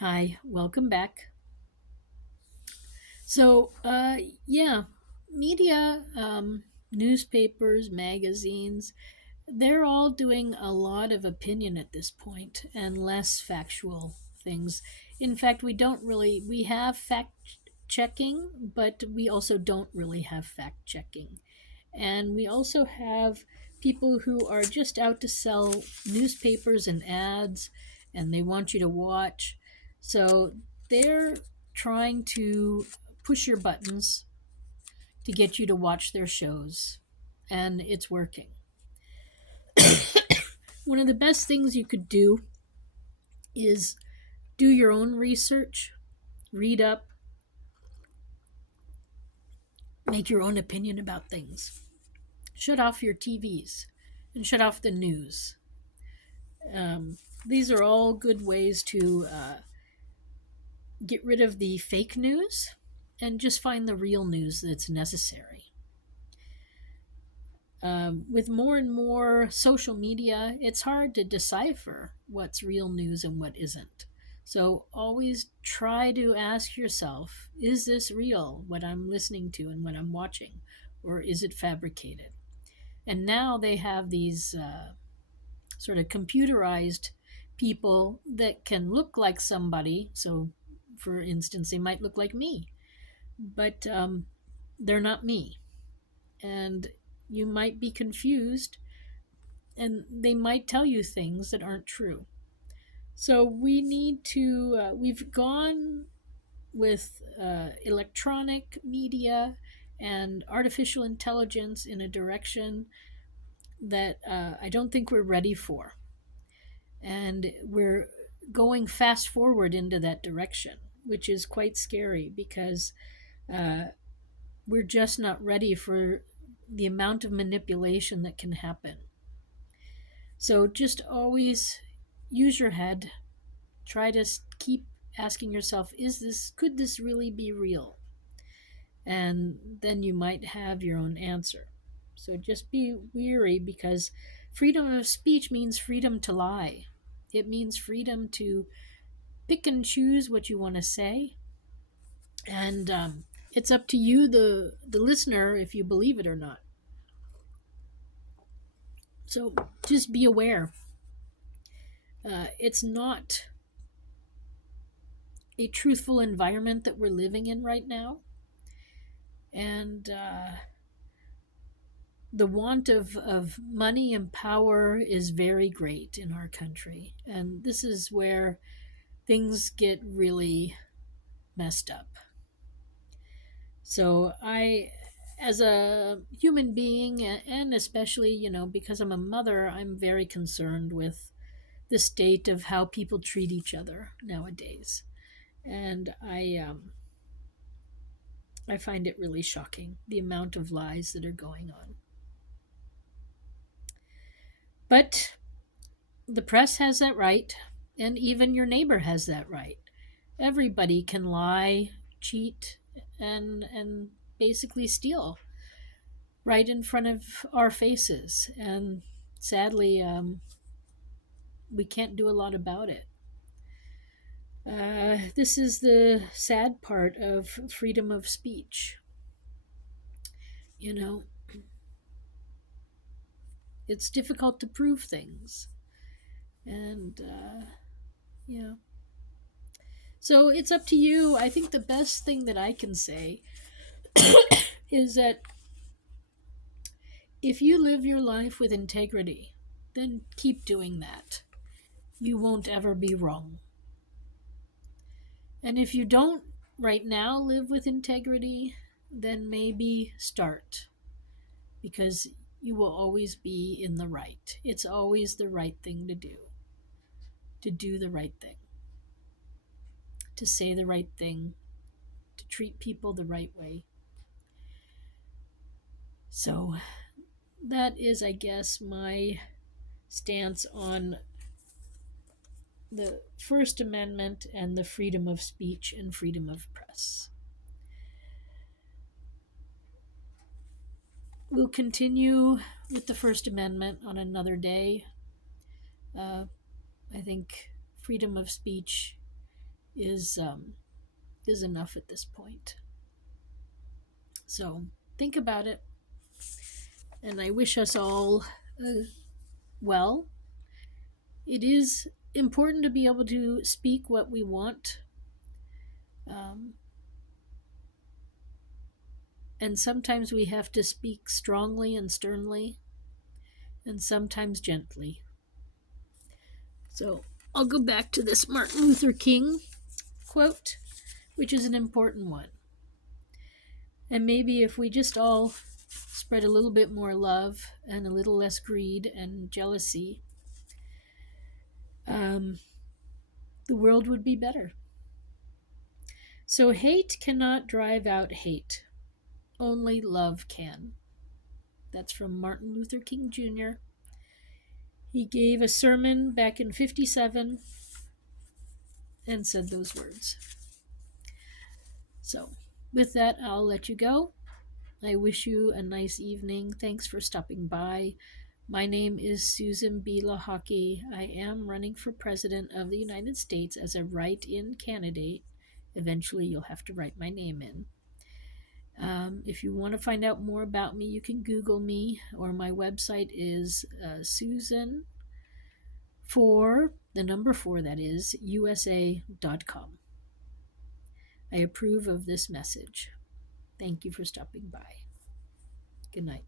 Hi, welcome back. So, yeah, media, newspapers, magazines, they're all doing a lot of opinion at this point and less factual things. In fact, we have fact checking, but we also don't really have fact checking. And we also have people who are just out to sell newspapers and ads, and they want you to watch. So they're trying to push your buttons to get you to watch their shows, and it's working. One of the best things you could do is do your own research, read up, make your own opinion about things. Shut off your TVs and shut off the news. These are all good ways to get rid of the fake news and just find the real news that's necessary. With more and more social media, it's hard to decipher what's real news and what isn't. So always try to ask yourself, is this real, what I'm listening to and what I'm watching, or is it fabricated? And now they have these sort of computerized people that can look like somebody. So, for instance, they might look like me, but they're not me. And you might be confused, and they might tell you things that aren't true. So, we've gone with electronic media and artificial intelligence in a direction that I don't think we're ready for. And we're going fast forward into that direction, which is quite scary because uh, we're just not ready for the amount of manipulation that can happen. So just always use your head. Try to keep asking yourself, could this really be real? And then you might have your own answer. So just be weary, because freedom of speech means freedom to lie. It means freedom to pick and choose what you want to say, and it's up to you, the listener, if you believe it or not. So just be aware. It's not a truthful environment that we're living in right now, and the want of money and power is very great in our country, and this is where things get really messed up. So as a human being, and especially, because I'm a mother, I'm very concerned with the state of how people treat each other nowadays. And I find it really shocking, the amount of lies that are going on. But the press has that right, and even your neighbor has that right. Everybody can lie, cheat, and basically steal right in front of our faces. And sadly, we can't do a lot about it. This is the sad part of freedom of speech. You know, it's difficult to prove things. And, yeah. So it's up to you. I think the best thing that I can say is that if you live your life with integrity, then keep doing that. You won't ever be wrong. And if you don't right now live with integrity, then maybe start, because you will always be in the right. It's always the right thing to do the right thing, to say the right thing, to treat people the right way. So that is, I guess, my stance on the First Amendment and the freedom of speech and freedom of press. We'll continue with the First Amendment on another day. I think freedom of speech is is enough at this point. So think about it, and I wish us all well. It is important to be able to speak what we want, um, and sometimes we have to speak strongly and sternly, and sometimes gently. So I'll go back to this Martin Luther King quote, which is an important one. And maybe if we just all spread a little bit more love and a little less greed and jealousy, um, the world would be better. So hate cannot drive out hate. Only love can. That's from Martin Luther King Jr. He gave a sermon back in 57 and said those words. So, with that, I'll let you go. I wish you a nice evening. Thanks for stopping by. My name is Susan B Lochocki. I am running for President of the United States as a write-in candidate. Eventually, you'll have to write my name in. If you want to find out more about me, you can Google me, or my website is Susan for the number 4, that is, USA.com. I approve of this message. Thank you for stopping by. Good night.